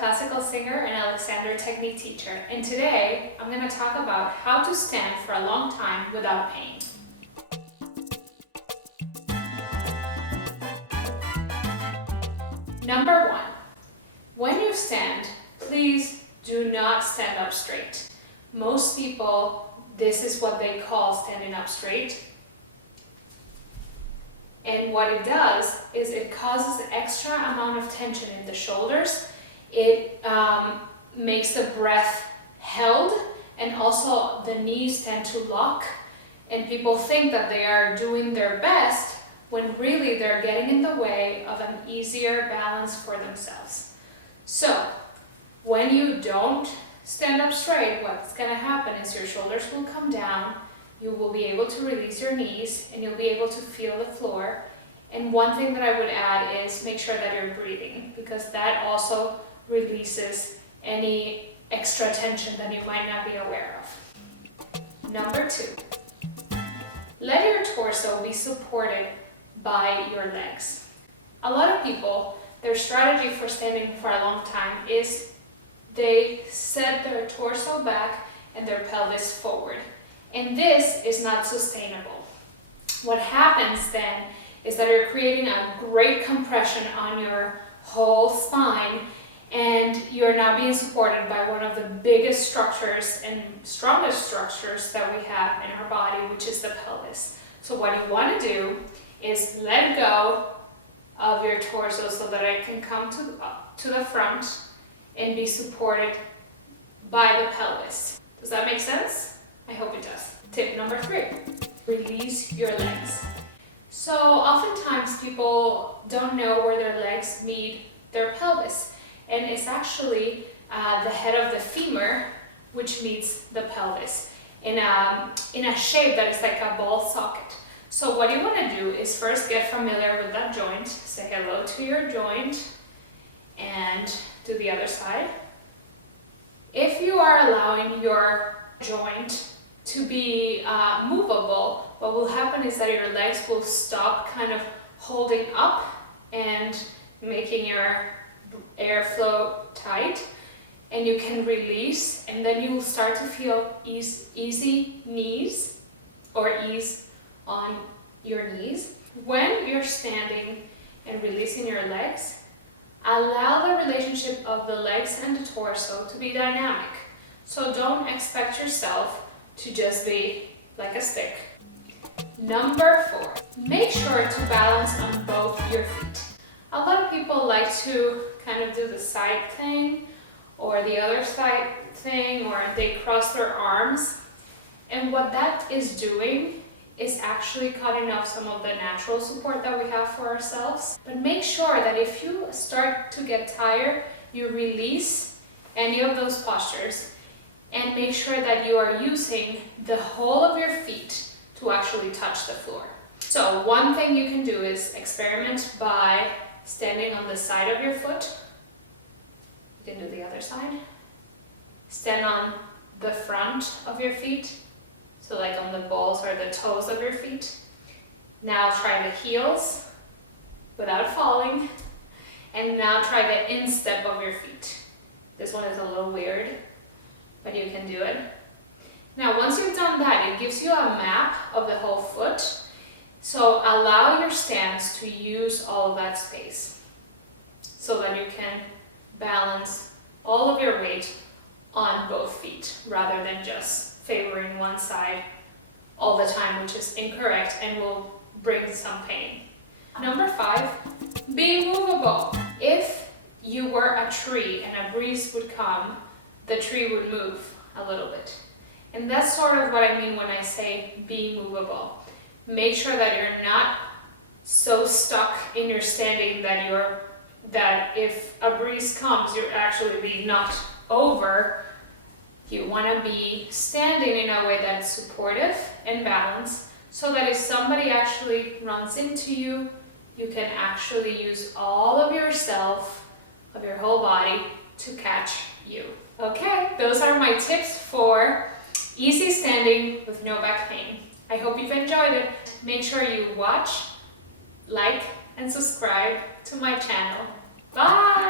classical singer and Alexander technique teacher, and today I'm going to talk about how to stand for a long time without pain. Number 1, when you stand, please do not stand up straight. Most people, this is what they call standing up straight. And what it does is it causes an extra amount of tension in the shoulders. It makes the breath held, and also the knees tend to lock. And people think that they are doing their best when really they're getting in the way of an easier balance for themselves. So when you don't stand up straight, what's going to happen is your shoulders will come down. You will be able to release your knees and you'll be able to feel the floor. And one thing that I would add is make sure that you're breathing, because that also releases any extra tension that you might not be aware of. Number 2, let your torso be supported by your legs. A lot of people, their strategy for standing for a long time is they set their torso back and their pelvis forward. And this is not sustainable. What happens then is that you're creating a great compression on your whole spine, and you're not being supported by one of the biggest structures and strongest structures that we have in our body, which is the pelvis. So what you want to do is let go of your torso so that it can come to the front and be supported by the pelvis. Does that make sense? I hope it does. Tip number 3, release your legs. So oftentimes people don't know where their legs meet their pelvis, and it's actually the head of the femur which meets the pelvis in a shape that is like a ball socket. So what you want to do is first get familiar with that joint, say hello to your joint, and do the other side. If you are allowing your joint to be movable, what will happen is that your legs will stop kind of holding up and making your airflow tight, and you can release, and then you will start to feel easy knees, or ease on your knees. When you're standing and releasing your legs, allow the relationship of the legs and the torso to be dynamic. So don't expect yourself to just be like a stick. Number 4, make sure to balance on both your feet. A lot of people like to kind of do the side thing or the other side thing, or they cross their arms. And what that is doing is actually cutting off some of the natural support that we have for ourselves. But make sure that if you start to get tired, you release any of those postures, and make sure that you are using the whole of your feet to actually touch the floor. So one thing you can do is experiment by standing on the side of your foot. You can do the other side. Stand on the front of your feet, so like on the balls or the toes of your feet. Now try the heels without falling, and now try the instep of your feet. This one is a little weird, but you can do it. Now once you've done that, it gives you a map of the whole foot. So allow your stance to use all of that space so that you can balance all of your weight on both feet rather than just favoring one side all the time, which is incorrect and will bring some pain. Number 5, be movable. If you were a tree and a breeze would come, the tree would move a little bit. And that's sort of what I mean when I say be movable. Make sure that you're not so stuck in your standing that if a breeze comes, you're actually being knocked over. You want to be standing in a way that's supportive and balanced, so that if somebody actually runs into you, you can actually use all of yourself, of your whole body, to catch you. Okay, those are my tips for easy standing with no back pain. I hope you've enjoyed it. Make sure you watch, like, and subscribe to my channel. Bye!